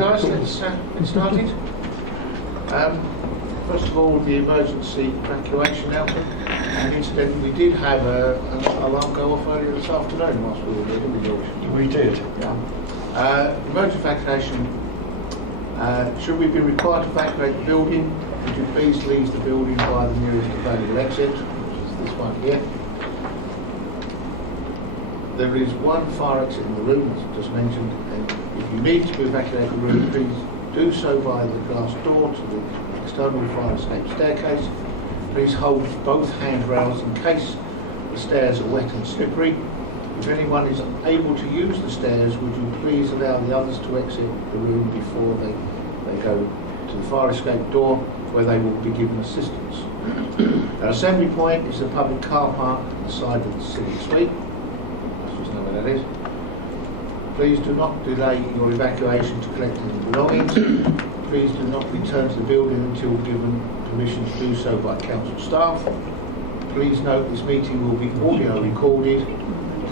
guys, let's get started. First of all, the emergency evacuation outcome. And incidentally, we did have an alarm go off earlier this afternoon whilst we were there, didn't we, George? We did. Yeah. Emergency evacuation. Should we be required to evacuate the building, would you please leave the building by the nearest available exit, which is this one here. There is one fire exit in the room, as just mentioned, and if you need to evacuate the room, please do so via the glass door to the external fire escape staircase. Please hold both handrails in case the stairs are wet and slippery. If anyone is able to use the stairs, would you please allow the others to exit the room before they go to the fire escape door, where they will be given assistance. Our assembly point is the public car park at the side of the civic suite. Let's just know where that is. Please do not delay your evacuation to collect any belongings. Please do not return to the building until given permission to do so by council staff. Please note this meeting will be audio recorded.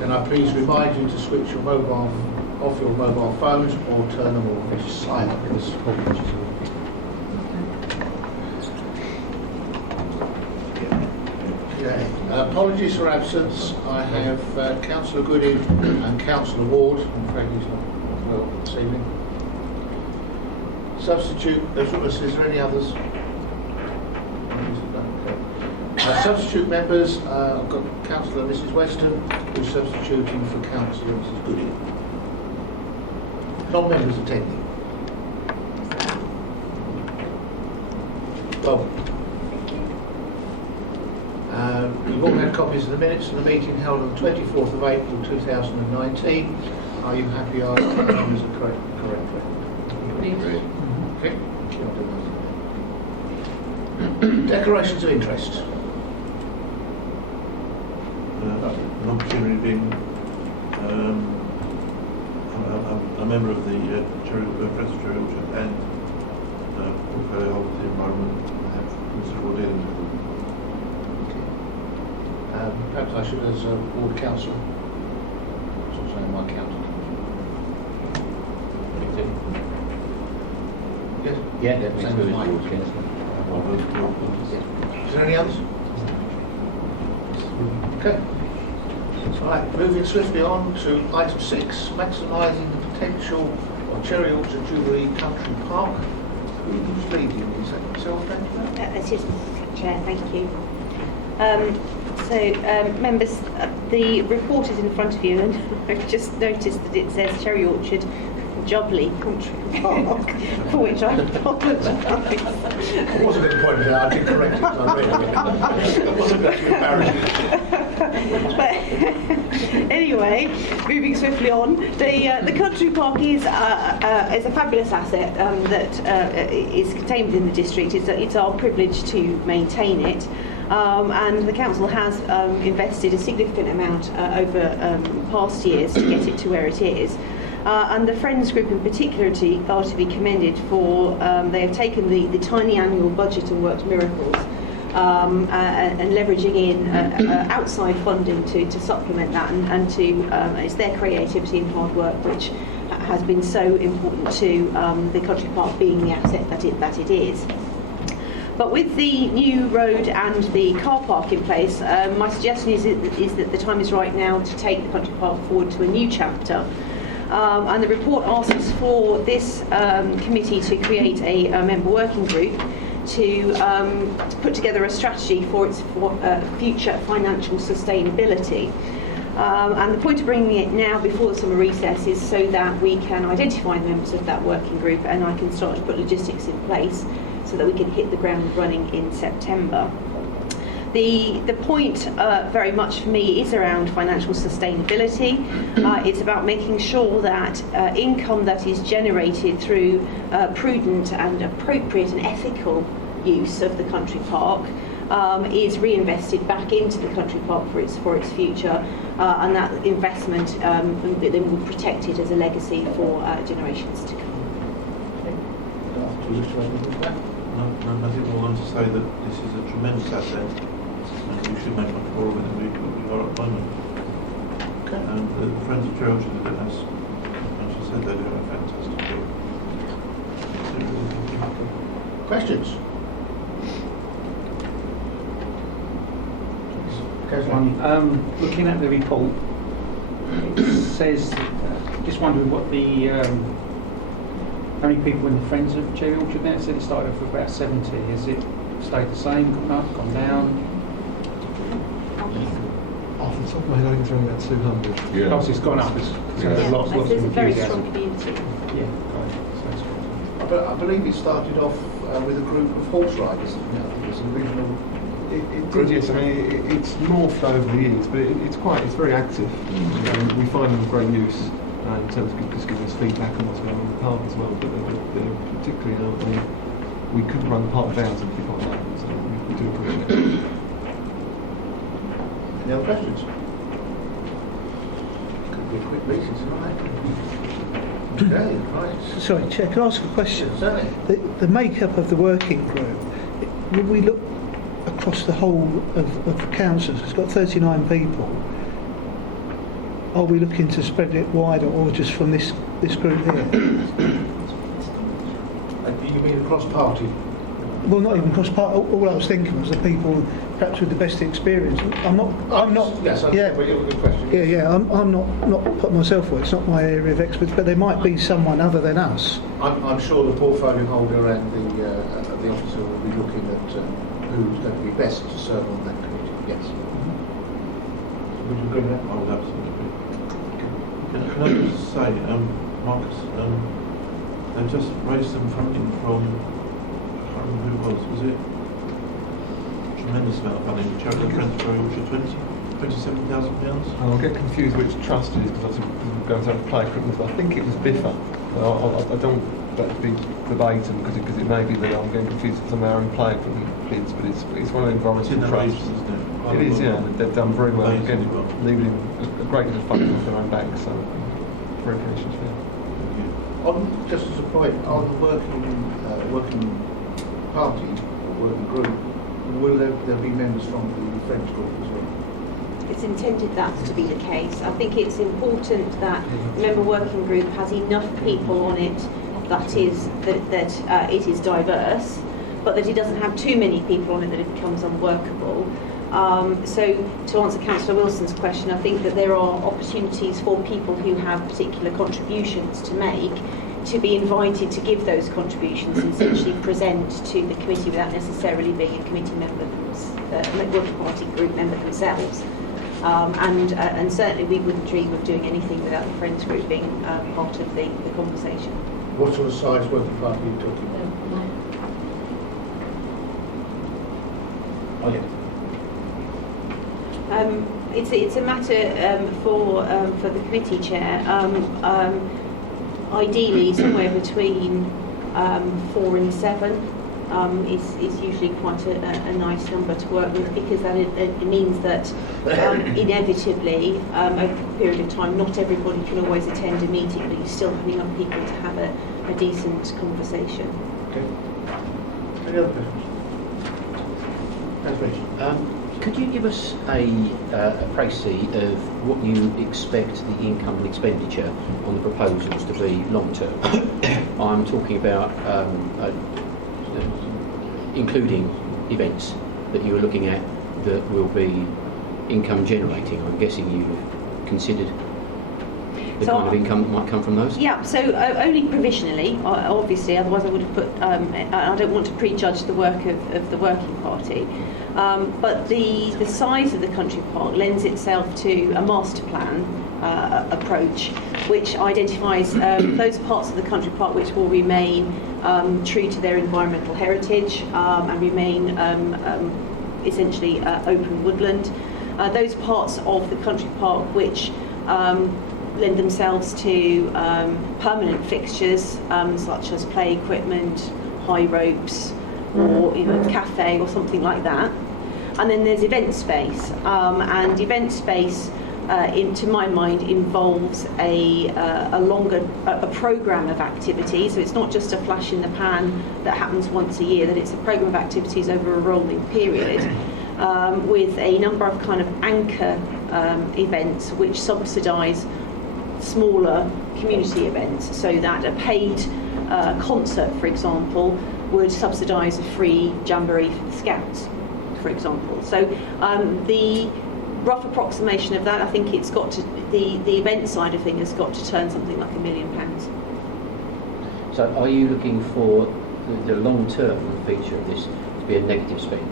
Can I please remind you to switch your mobile off your mobile phones or turn them off to silent. Okay. Apologies for absence. I have Councillor Gooding and Councillor Ward. I'm afraid he's not well this evening. Substitute. Is there any others? Substitute members, I've got Councillor Mrs Weston, who's substituting for Councillor Mrs Gooding. Non-members attending. Well, you've all had copies of the minutes of the meeting held on the 24th of April 2019. Are you happy our numbers are correct? Okay. Declarations of interest. An opportunity being a member of the Friends of Cherry Orchard and portfolio holder of the environment, I have considerable dealings with them. Okay. Perhaps I should, as a ward councillor, it's also my accountant. Yes? Yeah, Same as mine. Is there any others? Okay. Right, moving swiftly on to item 6, maximising the potential of Cherry Orchard Jubilee Country Park. Who's leading? Is that yourself, then? It is, Chair, thank you. Members, the report is in front of you, and I've just noticed that it says Cherry Orchard Jubilee Country Park, for which I apologise. I was a bit pointed out, I did correct it, so I read it. It wasn't actually embarrassing. But anyway, moving swiftly on, the country park is a fabulous asset that is contained within the district. It's our privilege to maintain it, and the council has invested a significant amount over past years to get it to where it is. And the Friends Group in particular are to be commended for they have taken the tiny annual budget and worked miracles. And leveraging in outside funding to supplement that, and to it's their creativity and hard work which has been so important to the country park being the asset that it is. But with the new road and the car park in place, my suggestion is that the time is right now to take the country park forward to a new chapter. And the report asks for this committee to create a member working group to put together a strategy for its future financial sustainability. And the point of bringing it now before the summer recess is so that we can identify the members of that working group, and I can start to put logistics in place so that we can hit the ground running in September. The point very much for me is around financial sustainability. It's about making sure that income that is generated through prudent and appropriate and ethical use of the country park is reinvested back into the country park for its future, and that investment then will protect it as a legacy for generations to come. I think we'll want to say that this is a tremendous asset, and we should make much more of it than we are at the moment. Okay. And the Friends of Cherry Orchard, as she said, they're doing a fantastic job. Questions? Looking at the report, it says, just wondering what the, how many people in the Friends of Cherry Orchard now? It said it started off with about 70. Has it stayed the same, gone up, gone down? Off the top of my head, I think it's around about 200. Yeah. Obviously it's gone up. It's lots there's of a very enthusiasm. strong community. Yeah, right. So that's good. But I believe it started off with a group of horse riders. I think it was an original. It did, yes. I mean, it's morphed over the years, but it's very active. We find them of great use in terms of just giving us feedback on what's going on in the park as well. But they're particularly, we couldn't run the park without them, if you like that. So we do appreciate it. Any other questions? Could be a quick meeting tonight. Okay, right. Sorry, Chair, can I ask a question? Certainly. The makeup of the working group, will we look across the whole of the councils? It's got 39 people. Are we looking to spread it wider or just from this group here? You mean across party? Well, not even cross part. All I was thinking was the people perhaps with the best experience. I'm not. Yes, I Yeah. but you have a good question. Yeah. I'm not putting myself forward. It's not my area of expertise, but there might be someone other than us. I'm sure the portfolio holder and the officer will be looking at who's going to be best to serve on that committee. Yes. Would you agree with that? I would absolutely agree. Can I just say, Marcus, they've just raised some funding from, I can't remember who it was it? Tremendous amount of funding, the Charity Friends of Cherry Orchard, £27,000. I'll get confused which trust it is because obviously we're going to have play equipment. I think it was Biffa. I don't want that to be verbatim because it may be that I'm getting confused with some of our own play equipment bids, but it's one of the It's in environmental their trusts. wages, isn't it? It is, yeah. They've done very well. Amazingly Again, well. leaving a great deal of funding off their own back, so very gracious. Yeah. Just as a point, on the working party or working group, will there be members from the French group as well? It's intended that to be the case. I think it's important that the member working group has enough people on it that it is diverse, but that it doesn't have too many people on it that it becomes unworkable. So to answer Councillor Wilson's question, I think that there are opportunities for people who have particular contributions to make to be invited to give those contributions and essentially present to the committee without necessarily being a committee member, working party group member themselves. And certainly we wouldn't dream of doing anything without the Friends group being part of the conversation. What sort of size working party are you talking about? It's a matter for the committee chair. Ideally, somewhere between 4 and 7 is usually quite a nice number to work with, because that it means that inevitably over a period of time, not everybody can always attend a meeting, but you still have enough people to have a decent conversation. Okay. Any other questions? Thanks, Rich. Could you give us a précis of what you expect the income and expenditure on the proposals to be long term? I'm talking about including events that you are looking at that will be income generating. I'm guessing you've considered the kind of income that might come from those? Yeah, so only provisionally, obviously, otherwise I would have put, I don't want to prejudge the work of the working party, but the size of the country park lends itself to a master plan approach, which identifies those parts of the country park which will remain true to their environmental heritage and remain essentially open woodland. Those parts of the country park which lend themselves to permanent fixtures such as play equipment, high ropes, or cafe or something like that. And then there's event space, and event space, to my mind, involves a programme of activity. So it's not just a flash in the pan that happens once a year; that it's a programme of activities over a rolling period, with a number of kind of anchor events which subsidise smaller community events, so that a paid concert, for example, would subsidise a free jamboree for the Scouts, for example. So the rough approximation of that, I think it's got to, the event side of things has got to turn something like £1 million. So are you looking for the long-term feature of this to be a negative spend?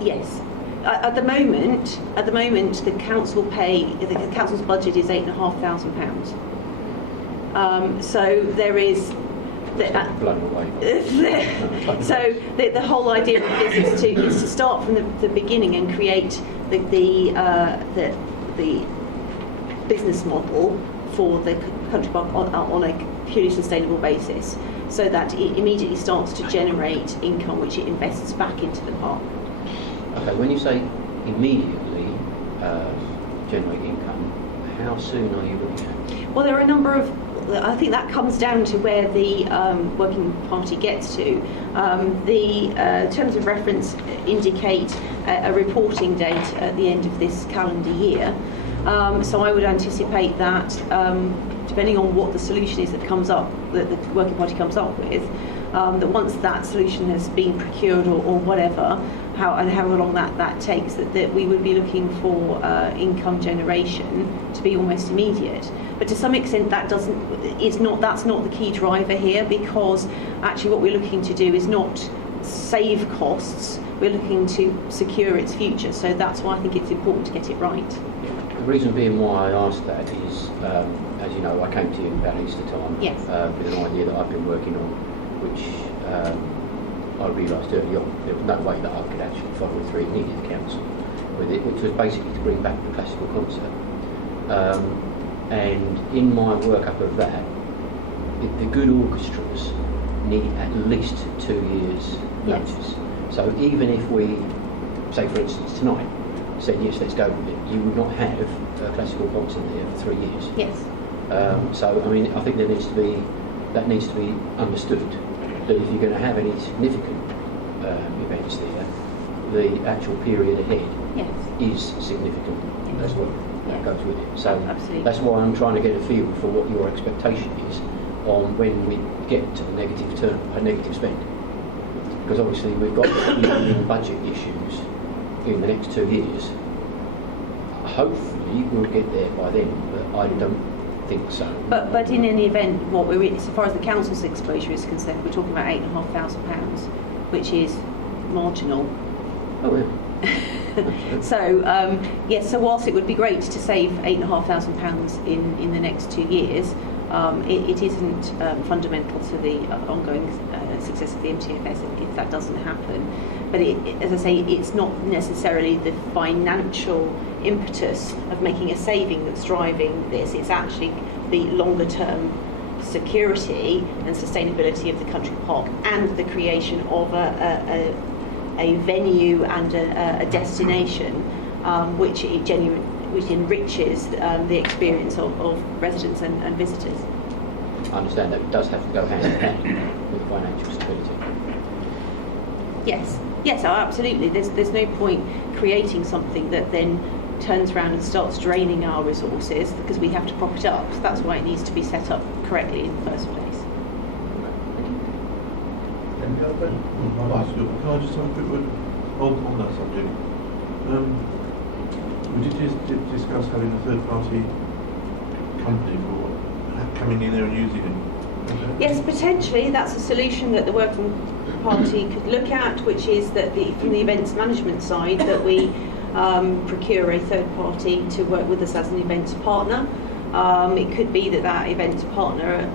Yes. At the moment, the council the council's budget is £8,500. So there is. Blown away. So the whole idea of this is to start from the beginning and create the business model for the country park on a purely sustainable basis, so that it immediately starts to generate income which it invests back into the park. Okay, when you say immediately generate income, how soon are you looking at? Well, there are a number of. I think that comes down to where the working party gets to. The terms of reference indicate a reporting date at the end of this calendar year. So I would anticipate that, depending on what the solution is that comes up, that the working party comes up with, that once that solution has been procured or whatever, however long that takes, that we would be looking for income generation to be almost immediate. But to some extent, that's not the key driver here, because actually what we're looking to do is not save costs, we're looking to secure its future. So that's why I think it's important to get it right. The reason being why I asked that is, as you know, I came to you about Easter time Yes. with an idea that I've been working on, which I realised early on there was no way that I could actually follow through. It needed the council with it, which was basically to bring back the classical concert. And in my workup of that, the good orchestras need at least 2 years Yes. notice. So even if we, say for instance tonight, said yes, let's go with it, you would not have a classical concert there for 3 years. Yes. So I mean, I think that needs to be understood, that if you're going to have any significant events there, the actual period ahead Yes. is significant as well. That goes with it. So Absolutely. that's why I'm trying to get a feel for what your expectation is on when we get to a negative spend. Because obviously we've got looming budget issues in the next 2 years. Hopefully we'll get there by then, but I don't think so. But in any event, so far as the council's exposure is concerned, we're talking about £8,500, which is marginal. Oh yeah. So yes, so whilst it would be great to save £8,500 in the next 2 years, it isn't fundamental to the ongoing success of the MTFS if that doesn't happen. But as I say, it's not necessarily the financial impetus of making a saving that's driving this. It's actually the longer term security and sustainability of the country park and the creation of a venue and a destination which enriches the experience of residents and visitors. I understand that it does have to go hand in hand with financial stability. Yes, absolutely. There's no point creating something that then turns around and starts draining our resources, because we have to prop it up. So that's why it needs to be set up correctly in the first place. Any other questions? Can I just have a quick word on that subject? We did discuss having a third-party company for coming in there and using it. Yes, potentially that's a solution that the working party could look at, which is that from the events management side, that we procure a third party to work with us as an events partner. It could be that events partner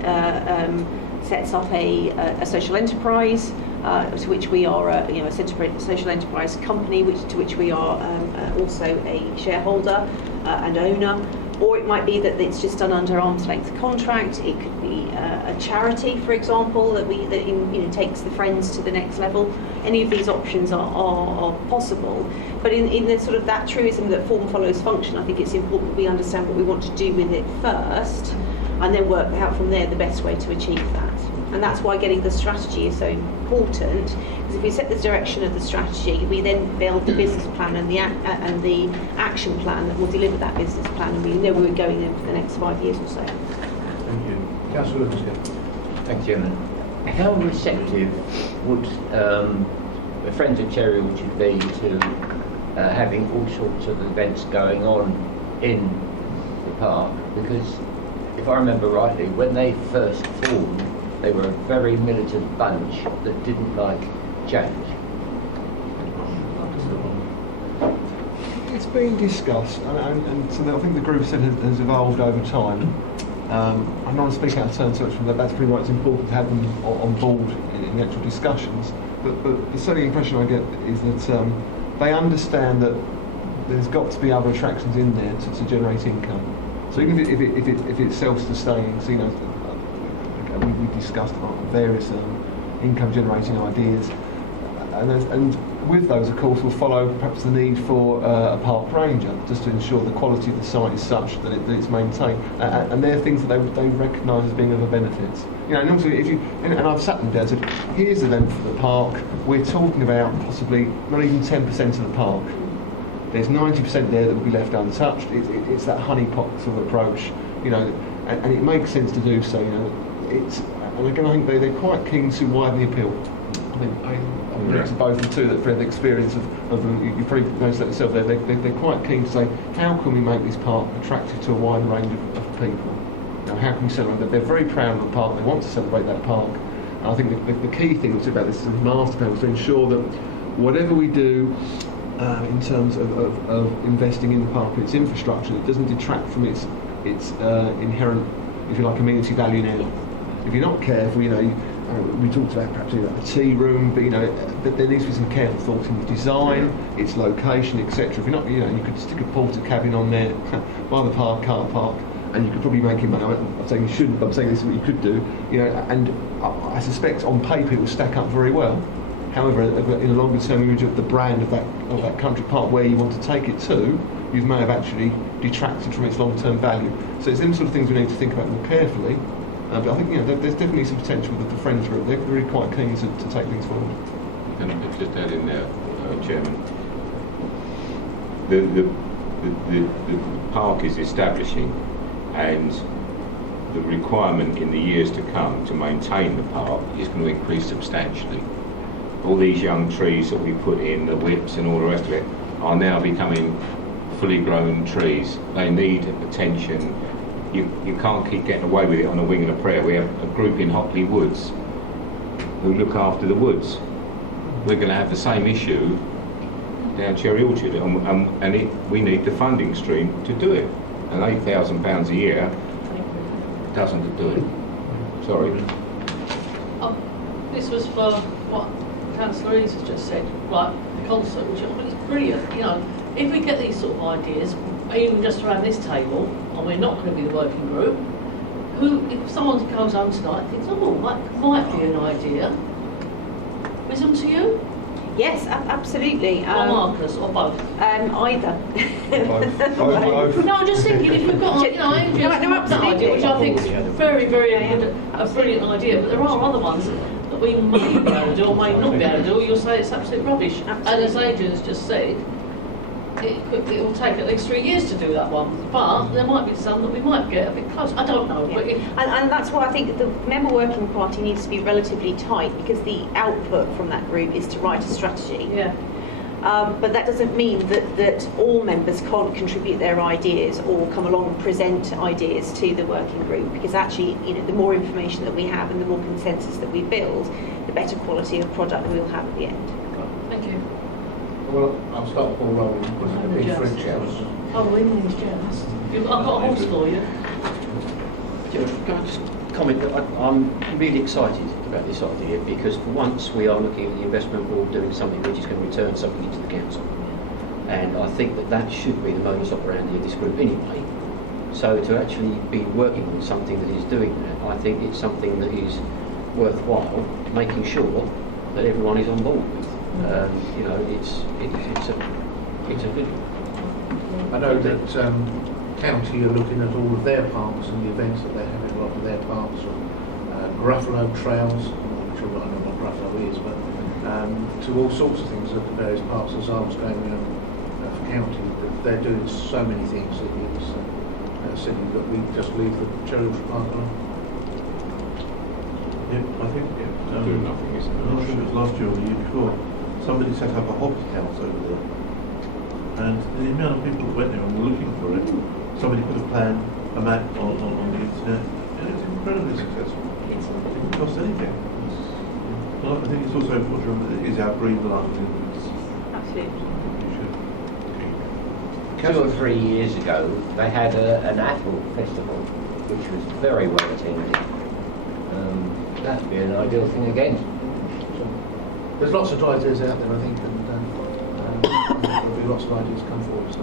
sets up a social enterprise to which we are a social enterprise company, to which we are also a shareholder and owner. Or it might be that it's just done under arm's length contract. It could be a charity, for example, that takes the Friends to the next level. Any of these options are possible. But in the sort of that truism that form follows function, I think it's important that we understand what we want to do with it first, and then work out from there the best way to achieve that. And that's why getting the strategy is so important, because if we set the direction of the strategy, we then build the business plan and the action plan that will deliver that business plan, and we know where we're going in for the next 5 years or so. Thank you. Councillor Lucas, Thank you, Chairman. How receptive would the Friends of Cherry Orchard be to having all sorts of events going on in the park? Because if I remember rightly, when they first formed, they were a very militant bunch that didn't like change. It's been discussed, and so I think the group has evolved over time. I don't want to speak out of turn so much from that. That's pretty why it's important to have them on board in the actual discussions. But the certainly impression I get is that they understand that there's got to be other attractions in there to generate income. So even if it's self-sustaining, so we discussed various income-generating ideas, and with those, of course, will follow perhaps the need for a park ranger, just to ensure the quality of the site is such that it's maintained. And they're things that they recognise as being of a benefit. And also, and I've sat them down and said, here's an event for the park. We're talking about possibly not even 10% of the park. There's 90% there that will be left untouched. It's that honeypot sort of approach, and it makes sense to do so. And again, I think they're quite keen to widen the appeal. I think to both the two that have the experience of them, you probably noticed that yourself there, they're quite keen to say, how can we make this park attractive to a wide range of people? How can we celebrate that? They're very proud of the park, they want to celebrate that park. And I think the key thing about this master plan is to ensure that whatever we do in terms of investing in the park and its infrastructure, it doesn't detract from its inherent, if you like, amenity value now. If you're not careful, we talked about perhaps the tea room, but there needs to be some careful thought in the design, its location, etc. If you're not, you could stick a porter cabin on there by the car park, and you could probably make it money. I'm saying you shouldn't, but I'm saying this is what you could do. And I suspect on paper it will stack up very well. However, in a longer term image of the brand of that country park, where you want to take it to, you may have actually detracted from its long-term value. So it's them sort of things we need to think about more carefully. But I think there's definitely some potential with the Friends group. They're really quite keen to take things forward. Can I just add in there, Chairman? The park is establishing, and the requirement in the years to come to maintain the park is going to increase substantially. All these young trees that we put in, the whips and all the rest of it, are now becoming fully grown trees. They need attention. You can't keep getting away with it on a wing and a prayer. We have a group in Hockley Woods who look after the woods. We're going to have the same issue down Cherry Orchard, and we need the funding stream to do it. And £8,000 a year doesn't do it. Sorry. This was for what Councillor Eames has just said, like the concert, which I think is brilliant. If we get these sort of ideas, even just around this table, and we're not going to be the working group, if someone goes home tonight and thinks, that might be an idea, is them to you? Yes, absolutely. Or Marcus, or both? Either. Both. No, I'm just thinking, if we've got, that idea, which I think is very, very a brilliant idea, but there are other ones that we may be able to do or may not be able to do, or you'll say it's absolute rubbish. Absolutely. And as Adrian's just said, it will take at least 3 years to do that one, but there might be some that we might get a bit close. I don't know. Yeah. And that's why I think the member working party needs to be relatively tight, because the output from that group is to write a strategy. Yeah. But that doesn't mean that all members can't contribute their ideas or come along and present ideas to the working group, because actually, the more information that we have and the more consensus that we build, the better quality of product we'll have at the end. Thank you. Well, I'll start the ball rolling because of the big French house. Oh, England's jealous. I've got a horse for you. Can I just comment that I'm really excited about this idea, because for once we are looking at the investment board doing something which is going to return something into the council. And I think that should be the modus operandi of this group anyway. So to actually be working on something that is doing that, I think it's something that is worthwhile making sure that everyone is on board with. It's a good one. I know that County are looking at all of their parks and the events that they're having a lot of their parks, Gruffalo Trails, which I don't know what Gruffalo is, but to all sorts of things at the various parks. As I was going for County, they're doing so many things that it's silly that we just leave the Cherry Orchard Park alone. I think Doing nothing, isn't I'm not sure if it was last year or the year before, somebody set up a hobby house over there. And the amount of people that went there and were looking for it, somebody put a plan, a map on the internet, and it was incredibly successful. It didn't cost anything. Well, I think it's also important to remember that it is our green line. Absolutely. You should. 2 or 3 years ago, they had an apple festival, which was very well attended. That'd be an ideal thing again. There's lots of ideas out there, I think, and there'll be lots of ideas come forward. So.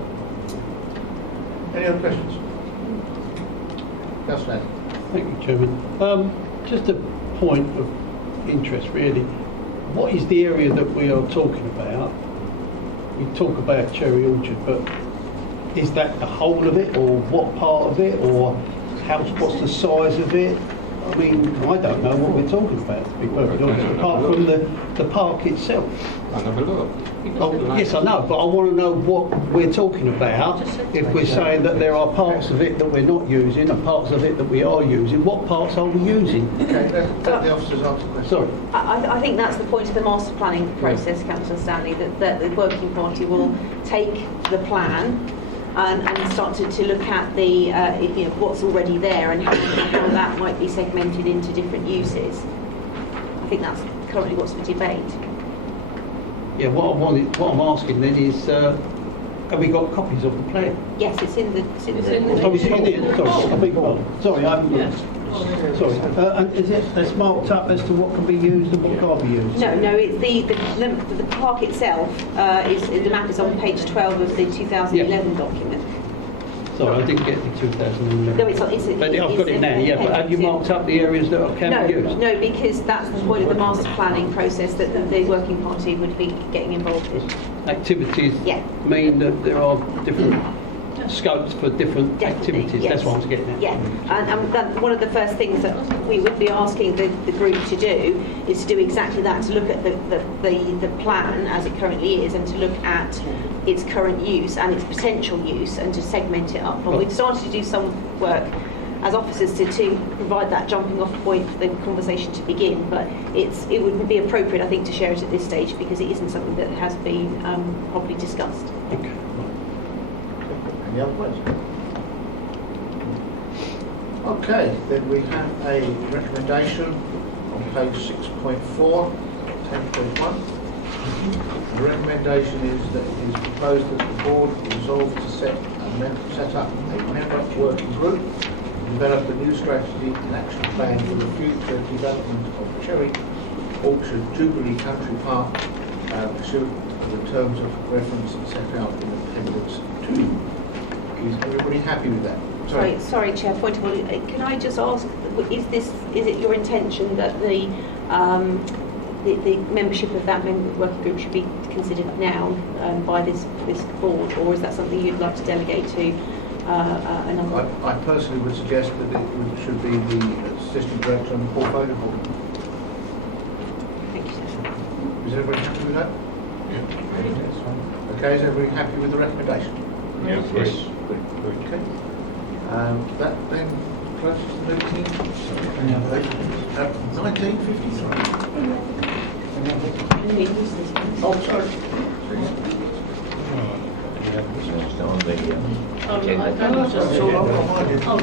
Any other questions? Councillor. Thank you, Chairman. Just a point of interest, really. What is the area that we are talking about? We talk about Cherry Orchard, but is that the whole of it, or what part of it, or what's the size of it? I mean, I don't know what we're talking about, to be perfectly honest, apart from the park itself. I'll have a look. Oh, yes, I know, but I want to know what we're talking about. If we're saying that there are parts of it that we're not using and parts of it that we are using, what parts are we using? Okay, let the officers answer the question. Sorry. I think that's the point of the master planning process, Councillor Stanley, that the working party will take the plan and start to look at the what's already there and how that might be segmented into different uses. I think that's currently what's the debate. Yeah, what I'm asking then is, have we got copies of the plan? Yes, it's in the. Oh, it's in there. Sorry, I beg your pardon. Sorry, I'm. Yes. Sorry. And is it's marked up as to what can be used and what can't be used? No, it's the park itself. The map is on page 12 of the 2011 document. Sorry, I didn't get the 2011. No, it's But I've got it now, yeah, but have you marked up the areas that can be used? No, because that's the point of the master planning process that the working party would be getting involved in. Activities Yeah. mean that there are different scopes for different Definitely, activities. yes. That's what I was getting at. Yeah, and that one of the first things that we would be asking the group to do is to do exactly that, to look at the plan as it currently is and to look at its current use and its potential use and to segment it up. And we've started to do some work as officers to provide that jumping off point for the conversation to begin, but it wouldn't be appropriate, I think, to share it at this stage because it isn't something that has been properly discussed. Okay. Any other questions? Okay, then we have a recommendation on page 6.4, 10.1. The recommendation is that it is proposed that the board resolve to set up a member working group to develop a new strategy and action plan for the future development of Cherry Orchard Jubilee Country Park pursuant to the terms of reference set out in Appendix 2. Is everybody happy with that? Sorry, Chair. Point of order. Can I just ask? Is it your intention that the membership of that working group should be considered now by this board, or is that something you'd like to delegate to another? I personally would suggest that it should be the assistant director and the portfolio holder. Thank you, sir. Is everybody happy with that? Yeah. Okay. Is everybody happy with the recommendation? Yes. Okay. That then closes the meeting at 19:53. Oh, sorry. On the Oh, agenda. I don't know. That's all I've got on my agenda. Oh,